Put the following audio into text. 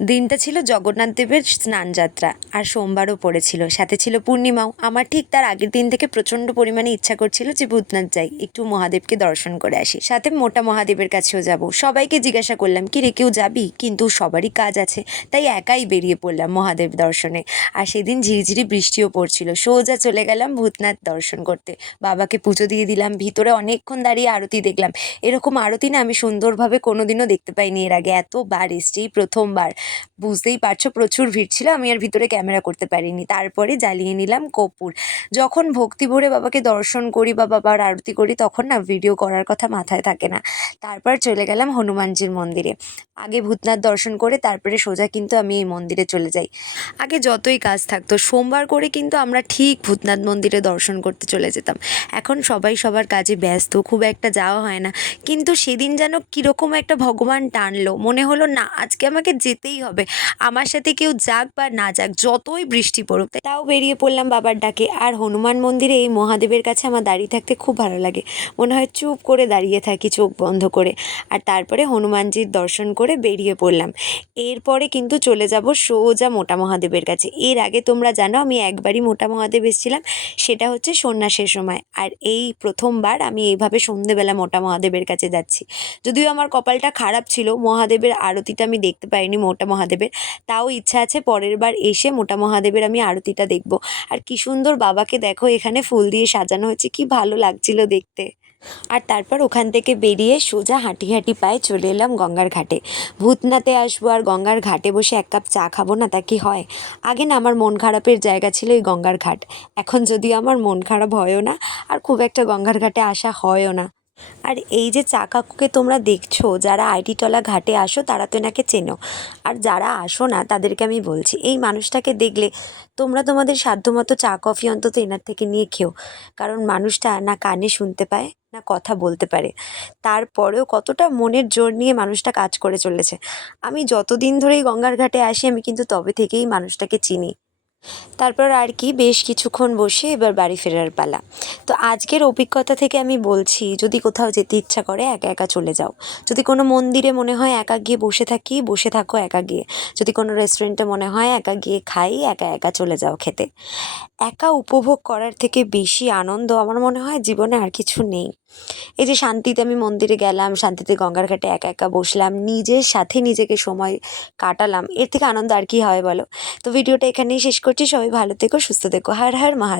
দিনটা ছিল জগন্নাথ দেবের স্নানযাত্রা আর সোমবারও পড়েছিল, সাথে ছিল পূর্ণিমাও। আমার ঠিক তার আগের দিন থেকে প্রচণ্ড পরিমাণে ইচ্ছা করছিল যে ভূতনাথ যাই, একটু মহাদেবকে দর্শন করে আসি, সাথে মোটা মহাদেবের কাছেও যাব। সবাইকে জিজ্ঞাসা করলাম কি রে কেউ যাবি, কিন্তু সবারই কাজ আছে, তাই একাই বেরিয়ে পড়লাম মহাদেব দর্শনে। আর সেদিন ঝিরিঝিরি বৃষ্টিও পড়ছিল, সোজা চলে গেলাম ভূতনাথ দর্শন করতে। বাবাকে পুজো দিয়ে দিলাম, ভিতরে অনেকক্ষণ দাঁড়িয়ে আরতি দেখলাম। এরকম আরতি না আমি সুন্দরভাবে কোনোদিনও দেখতে পাইনি এর আগে, এতবার এসছি প্রথমবার। বুঝতেই পারছো প্রচুর ভিড় ছিল, আমি আর ভিতরে ক্যামেরা করতে পারিনি। তারপরে জ্বালিয়ে নিলাম কর্পূর। যখন ভক্তি ভরে বাবাকে দর্শন করি বা বাবার আরতি করি তখন না ভিডিও করার কথা মাথায় থাকে না। তারপর চলে গেলাম হনুমানজির মন্দিরে। আগে ভূতনাথ দর্শন করে তারপরে সোজা কিন্তু আমি এই মন্দিরে চলে যাই। আগে যতই কাজ থাকতো সোমবার করে কিন্তু আমরা ঠিক ভূতনাথ মন্দিরে দর্শন করতে চলে যেতাম। এখন সবাই সবার কাজে ব্যস্ত, খুব একটা যাওয়া হয় না। কিন্তু সেদিন যেন কীরকম একটা ভগবান টানলো, মনে হলো না আজকে আমাকে যেতেই হবে। আমার সাথে কেউ যাক বা না যাক, যতই বৃষ্টি পড়ুক তাও বেরিয়ে পড়লাম বাবার ডাকে। আর হনুমান মন্দিরে এই মহাদেবের কাছে আমার দাঁড়িয়ে থাকতে খুব ভালো লাগে, মনে হয় চুপ করে দাঁড়িয়ে থাকি চোখ বন্ধ করে। আর তারপরে হনুমানজির দর্শন করে বেরিয়ে পড়লাম। এরপরে কিন্তু চলে যাব সোজা মোটা মহাদেবের কাছে। এর আগে তোমরা জানো আমি একবারই মোটা মহাদেব এসেছিলাম, সেটা হচ্ছে সন্ন্যাসের সময়। আর এই প্রথমবার আমি এইভাবে সন্ধেবেলা মোটা মহাদেবের কাছে যাচ্ছি। যদিও আমার কপালটা খারাপ ছিল, মহাদেবের আরতিটা আমি দেখতে পাইনি মোটা মহাদেবের। তাও ইচ্ছা আছে পরের বার এসে মোটা মহাদেবের আমি আরতিটা দেখব। আর কি সুন্দর বাবাকে দেখো এখানে ফুল দিয়ে সাজানো হয়েছে, কি ভালো লাগছিল দেখতে। আর তারপর ওখান থেকে বেরিয়ে সোজা হাঁটি হাঁটি পায়ে চলে এলাম গঙ্গার ঘাটে। ভূতনাথে আসবো আর গঙ্গার ঘাটে বসে এক কাপ চা খাবো না, তা কি হয়? আগে না আমার মন খারাপের জায়গা ছিল এই গঙ্গার ঘাট। এখন যদিও আমার মন খারাপ হয়ও না, আর খুব একটা গঙ্গার ঘাটে আসা হয়ও না। আর এই যে চা কাকুকে তোমরা দেখছো, যারা আইটিতলা ঘাটে আসো তারা তো এনাকে চেনো। আর যারা আসো না তাদেরকে আমি বলছি, এই মানুষটাকে দেখলে তোমরা তোমাদের সাধ্যমতো চা কফি অন্তত এনার থেকে নিয়ে খেও। কারণ মানুষটা না কানে শুনতে পায় না কথা বলতে পারে, তারপরেও কতটা মনের জোর নিয়ে মানুষটা কাজ করে চলেছে। আমি যতদিন ধরেই গঙ্গার ঘাটে আসি আমি কিন্তু তবে থেকেই মানুষটাকে চিনি। তারপর আর কি বেশ কিছুক্ষণ বসে এবার বাড়ি ফেরার পালা। তো আজকের অভিজ্ঞতা থেকে আমি বলছি, যদি কোথাও যেতে ইচ্ছা করে একা একা চলে যাও। যদি কোনো মন্দিরে মনে হয় একা গিয়ে বসে থাকি, বসে থাকো একা গিয়ে। যদি কোনো রেস্টুরেন্টে মনে হয় একা গিয়ে খাই, একা একা চলে যাও খেতে। একা উপভোগ করার থেকে বেশি আনন্দ আমার মনে হয় জীবনে আর কিছু নেই। এই যে শান্তিতে আমি মন্দিরে গেলাম, শান্তিতে গঙ্গার ঘাটে একা একা বসলাম, নিজের সাথে নিজেকে সময় কাটালাম, এর থেকে আনন্দ আর কি হয় বলো? তো ভিডিওটা এখানেই শেষ করছি। সবাই ভালো থেকো, সুস্থ থেকো। হর হর মহাদেব।